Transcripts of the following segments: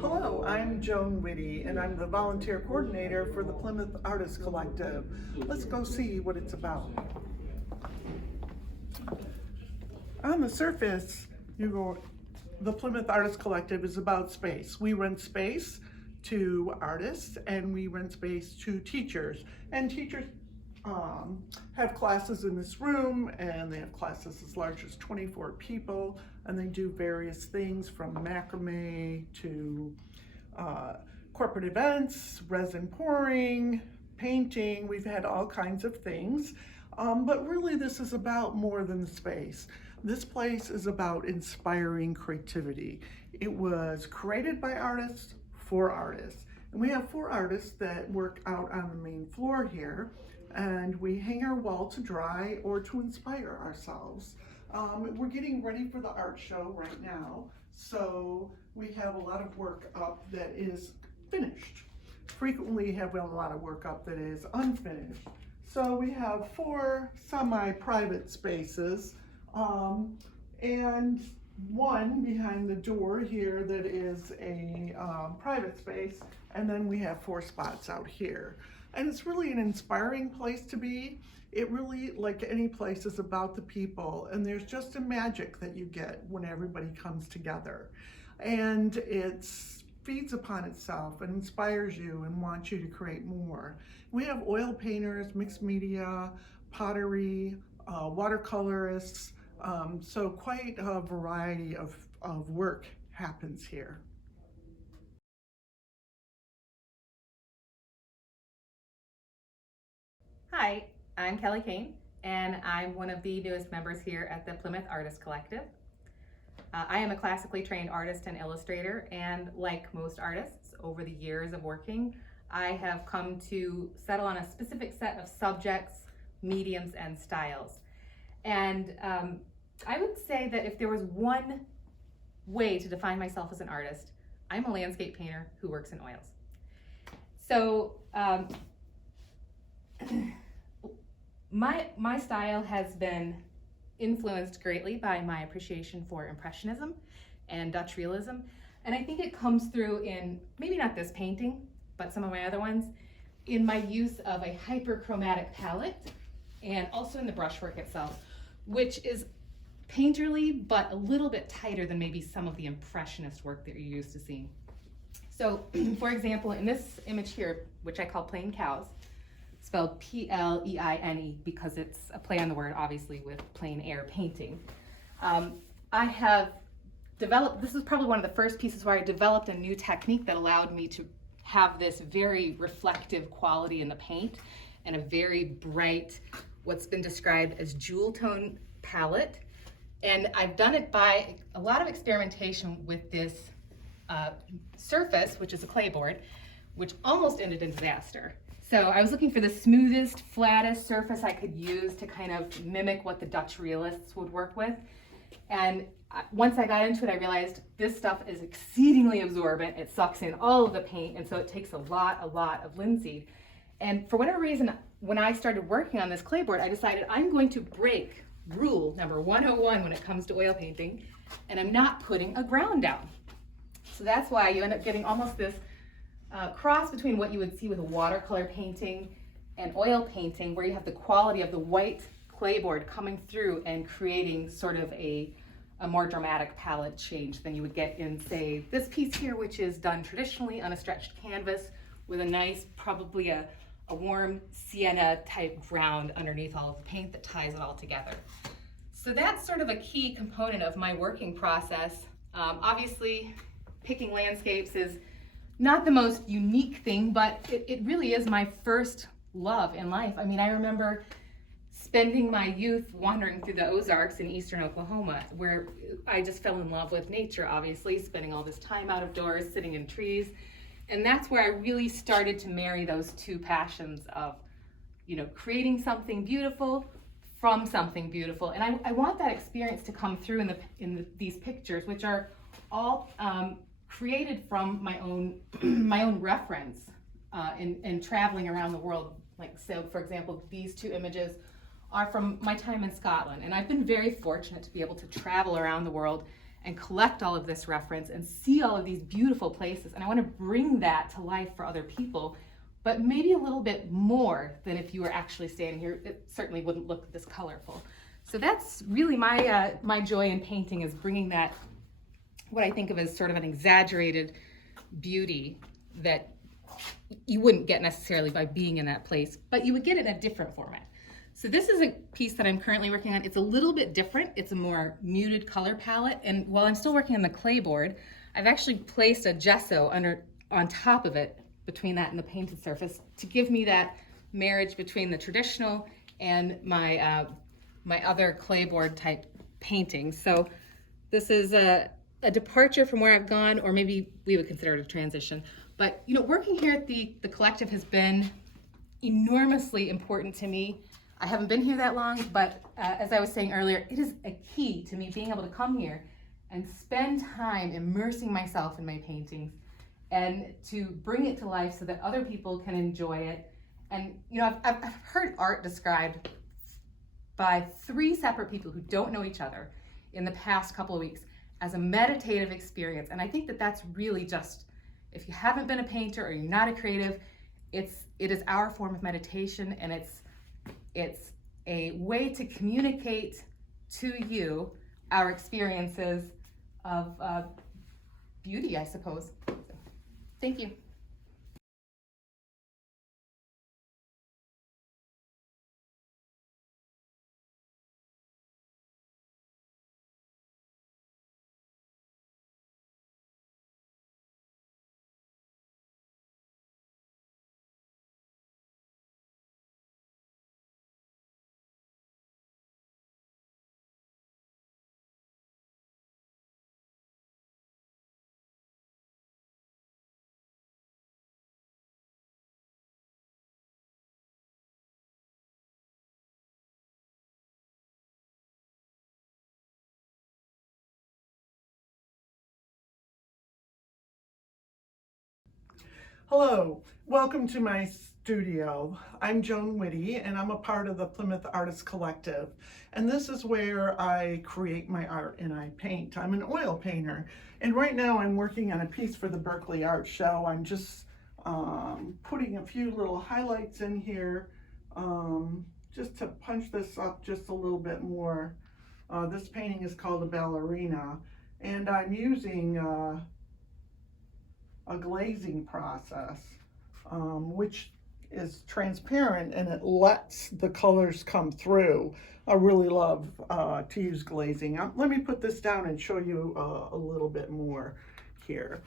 Hello, I'm Joan Whitty, and I'm the volunteer coordinator for the Plymouth Artist Collective. Let's go see what it's about. On the surface, the Plymouth Artist Collective is about space. We rent space to artists, and we rent space to teachers. And teachers have classes in this room, and they have classes as large as 24 people, and they do various things from macrame to corporate events, resin pouring, painting. We've had all kinds of things, but really this is about more than the space. This place is about inspiring creativity. It was created by artists for artists. And we have 4 artists that work out on the main floor here, and we hang our wall to dry or to inspire ourselves. We're getting ready for the art show right now, so we have a lot of work up that is finished. Frequently have a lot of work up that is unfinished. So we have 4 semi-private spaces, and one behind the door here that is a private space, and then we have 4 spots out here. And it's really an inspiring place to be. It really, like any place, is about the people, and there's just a magic that you get when everybody comes together. And it feeds upon itself and inspires you and wants you to create more. We have oil painters, mixed media, pottery, watercolorists, so quite a variety of work happens here. Hi, I'm Kelly Kane, and I'm one of the newest members here at the Plymouth Artist Collective. I am a classically trained artist and illustrator, and like most artists, over the years of working, I have come to settle on a specific set of subjects, mediums, and styles. And I would say that if there was one way to define myself as an artist, I'm a landscape painter who works in oils. So my style has been influenced greatly by my appreciation for Impressionism and Dutch realism. And I think it comes through in, maybe not this painting, but some of my other ones, in my use of a hyperchromatic palette, and also in the brushwork itself, which is painterly, but a little bit tighter than maybe some of the Impressionist work that you're used to seeing. So, for example, in this image here, which I call Plain Cows, spelled P-L-E-I-N-E, because it's a play on the word, obviously, with plein air painting. I have developed, this was probably one of the first pieces where I developed a new technique that allowed me to have this very reflective quality in the paint and a very bright, what's been described as jewel tone palette. And I've done it by a lot of experimentation with this surface, which is a clayboard, which almost ended in disaster. So I was looking for the smoothest, flattest surface I could use to kind of mimic what the Dutch realists would work with. And once I got into it, I realized this stuff is exceedingly absorbent. It sucks in all of the paint, and so it takes a lot of linseed. And for whatever reason, when I started working on this clayboard, I decided I'm going to break rule number 101 when it comes to oil painting, and I'm not putting a ground down. So that's why you end up getting almost this cross between what you would see with a watercolor painting and oil painting, where you have the quality of the white clayboard coming through and creating sort of a more dramatic palette change than you would get in, say, this piece here, which is done traditionally on a stretched canvas with a nice, probably a warm sienna type ground underneath all of the paint that ties it all together. So that's sort of a key component of my working process. Obviously, picking landscapes is not the most unique thing, but it really is my first love in life. I mean, I remember spending my youth wandering through the Ozarks in eastern Oklahoma, where I just fell in love with nature, obviously, spending all this time out of doors, sitting in trees. And that's where I really started to marry those two passions of, creating something beautiful from something beautiful. And I want that experience to come through in these pictures, which are all created from my own reference in traveling around the world. Like, so for example, these 2 images are from my time in Scotland, and I've been very fortunate to be able to travel around the world and collect all of this reference and see all of these beautiful places. And I want to bring that to life for other people, but maybe a little bit more than if you were actually standing here. It certainly wouldn't look this colorful. So that's really my joy in painting, is bringing that, what I think of as sort of an exaggerated beauty that you wouldn't get necessarily by being in that place, but you would get it in a different format. So this is a piece that I'm currently working on. It's a little bit different. It's a more muted color palette. And while I'm still working on the clay board, I've actually placed a gesso on top of it, between that and the painted surface, to give me that marriage between the traditional and my other clay board type paintings. So this is a departure from where I've gone, or maybe we would consider it a transition. But working here at the collective has been enormously important to me. I haven't been here that long, but as I was saying earlier, it is a key to me being able to come here and spend time immersing myself in my paintings and to bring it to life so that other people can enjoy it. And I've heard art described by 3 separate people who don't know each other in the past couple of weeks as a meditative experience. And I think that that's really just, if you haven't been a painter or you're not a creative, it is our form of meditation, and it's a way to communicate to you our experiences of beauty, I suppose. Thank you. Hello, welcome to my studio. I'm Joan Whitty, and I'm a part of the Plymouth Artists Collective. And this is where I create my art and I paint. I'm an oil painter. And right now I'm working on a piece for the Berkley Art Show. I'm just putting a few little highlights in here just to punch this up just a little bit more. This painting is called a ballerina, and I'm using a glazing process, which is transparent and it lets the colors come through. I really love to use glazing. Let me put this down and show you a little bit more here.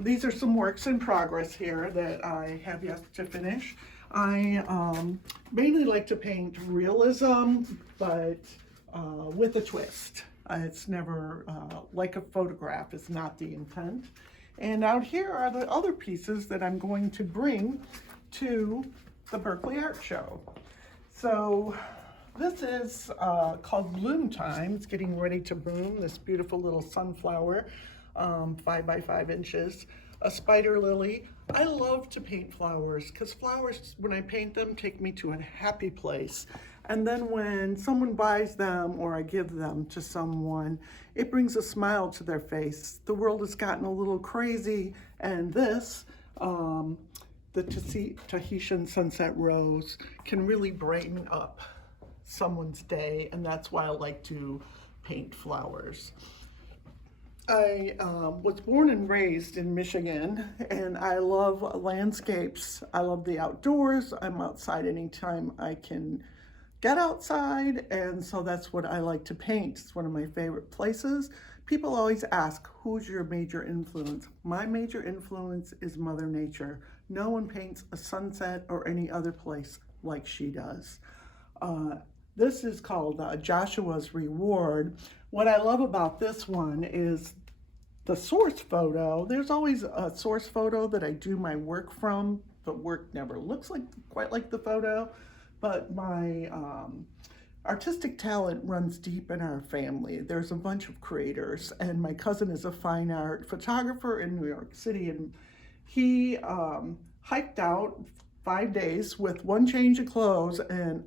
These are some works in progress here that I have yet to finish. I mainly like to paint realism, but with a twist. It's never like a photograph, is not the intent. And out here are the other pieces that I'm going to bring to the Berkley Art Show. So this is called Bloom Time. It's getting ready to bloom, this beautiful little sunflower, 5 by 5 inches. A spider lily. I love to paint flowers because flowers, when I paint them, take me to a happy place. And then when someone buys them or I give them to someone, it brings a smile to their face. The world has gotten a little crazy, and this, the Tahitian sunset rose, can really brighten up someone's day, and that's why I like to paint flowers. I was born and raised in Michigan, and I love landscapes. I love the outdoors. I'm outside anytime I can get outside, and so that's what I like to paint. It's one of my favorite places. People always ask, who's your major influence? My major influence is Mother Nature. No one paints a sunset or any other place like she does. This is called Joshua's Reward. What I love about this one is the source photo. There's always a source photo that I do my work from. The work never looks quite like the photo, but my artistic talent runs deep in our family. There's a bunch of creators, and my cousin is a fine art photographer in New York City, and he hiked out 5 days with one change of clothes and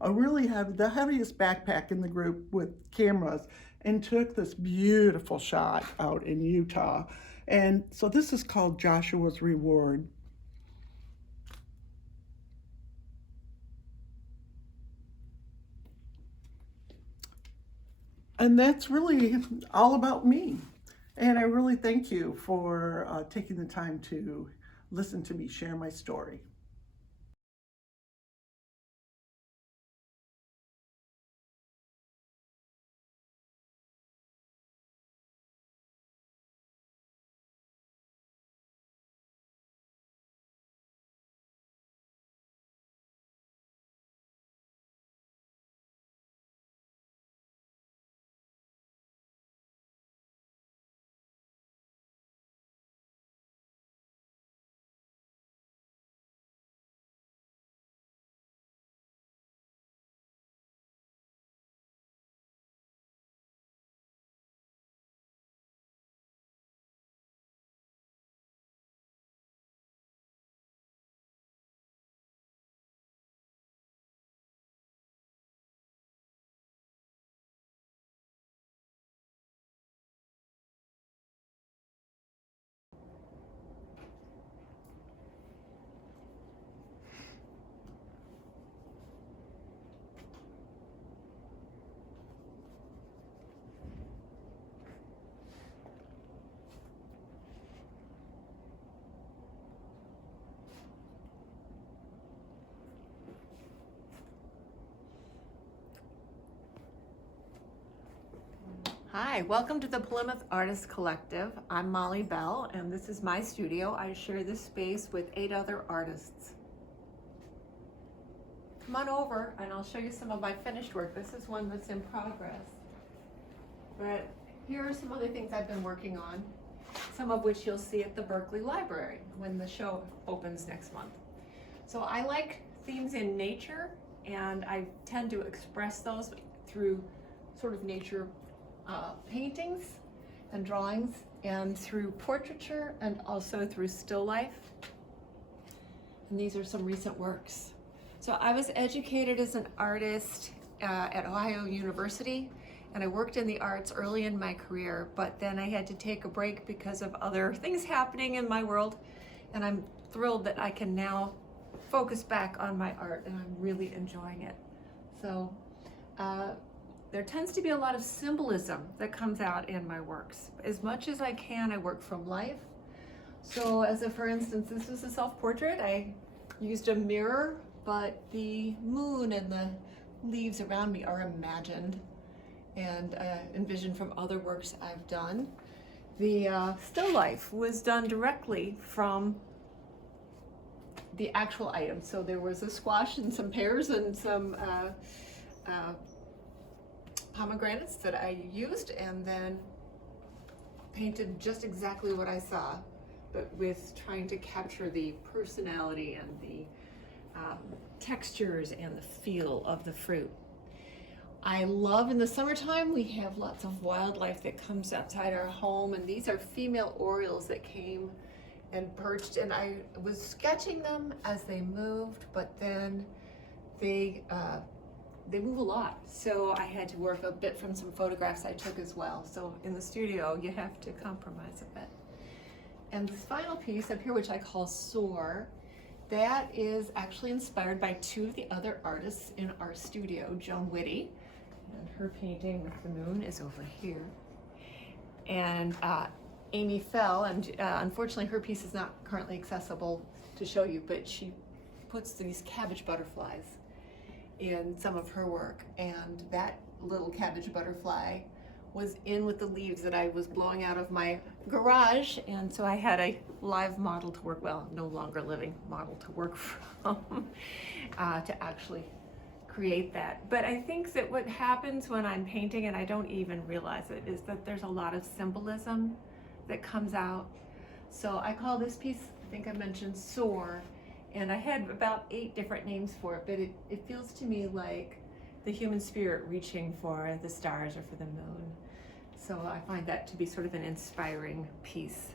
the heaviest backpack in the group with cameras and took this beautiful shot out in Utah. And so this is called Joshua's Reward. And that's really all about me. And I really thank you for taking the time to listen to me share my story. Hi, welcome to the Plymouth Artists Collective. I'm Molly Bell, and this is my studio. I share this space with 8 other artists. Come on over and I'll show you some of my finished work. This is one that's in progress. But here are some other things I've been working on, some of which you'll see at the Berkley Library when the show opens next month. So I like themes in nature, and I tend to express those through sort of nature paintings and drawings, and through portraiture, and also through still life. And these are some recent works. So I was educated as an artist at Ohio University, and I worked in the arts early in my career, but then I had to take a break because of other things happening in my world, and I'm thrilled that I can now focus back on my art, and I'm really enjoying it. So there tends to be a lot of symbolism that comes out in my works. As much as I can, I work from life. So for instance, this was a self-portrait. I used a mirror, but the moon and the leaves around me are imagined and envisioned from other works I've done. The still life was done directly from the actual item. So there was a squash and some pears and some pomegranates that I used, and then painted just exactly what I saw, but with trying to capture the personality and the textures and the feel of the fruit. I love in the summertime, we have lots of wildlife that comes outside our home, and these are female orioles that came and perched, and I was sketching them as they moved, but then they move a lot, so I had to work a bit from some photographs I took as well. So in the studio, you have to compromise a bit. And this final piece up here, which I call Soar, that is actually inspired by 2 of the other artists in our studio, Joan Whitty, and her painting with the moon is over here. And Amy Fell, and unfortunately her piece is not currently accessible to show you, but she puts these cabbage butterflies in some of her work, and that little cabbage butterfly was in with the leaves that I was blowing out of my garage, and so I had a live model to work, well, no longer living model to work from, to actually create that. But I think that what happens when I'm painting, and I don't even realize it, is that there's a lot of symbolism that comes out. So I call this piece, I think I mentioned Soar, and I had about 8 different names for it, but it feels to me like the human spirit reaching for the stars or for the moon. So I find that to be sort of an inspiring piece.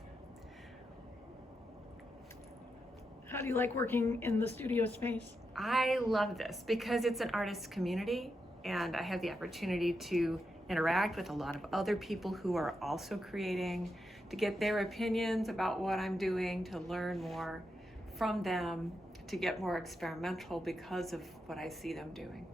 How do you like working in the studio space? I love this because it's an artist community and I have the opportunity to interact with a lot of other people who are also creating, to get their opinions about what I'm doing, to learn more from them, to get more experimental because of what I see them doing.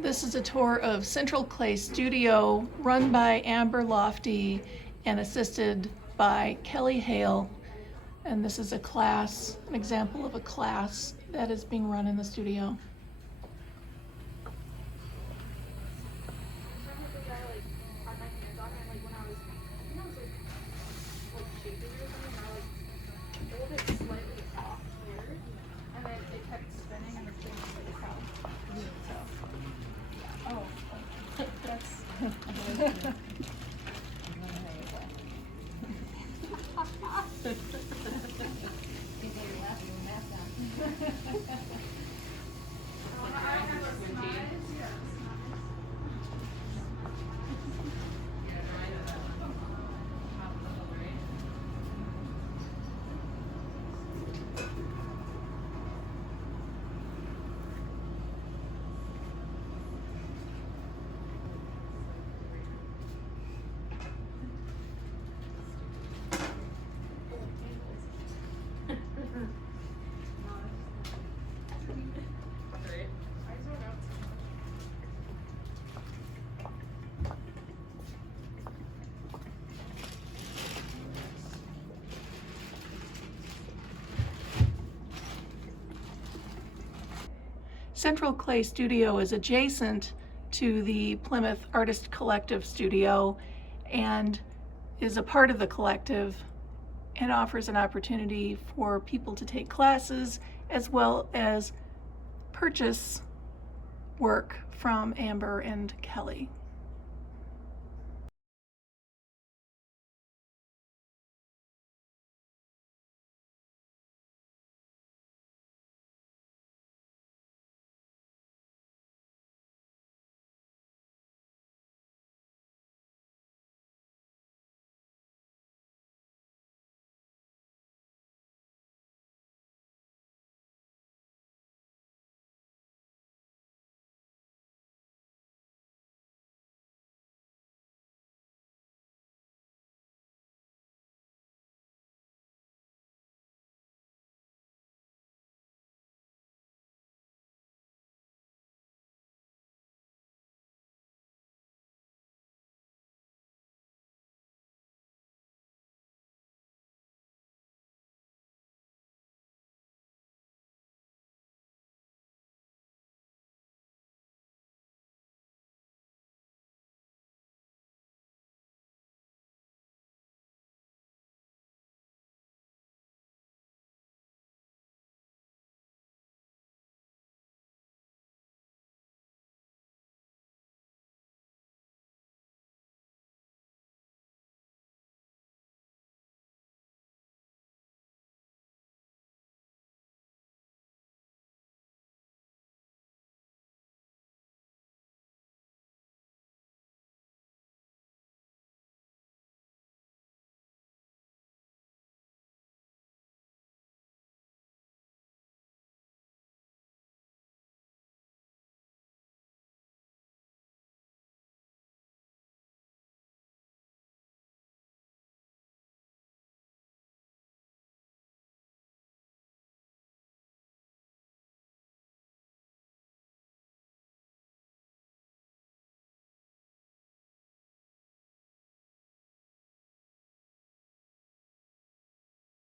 This is a tour of Central Clay Studio, run by Amber Lofty and assisted by Kelly Hale. And this is a class, an example of a class that is being run in the studio. Central Clay Studio is adjacent to the Plymouth Artist Collective Studio and is a part of the collective and offers an opportunity for people to take classes as well as purchase work from Amber and Kelly.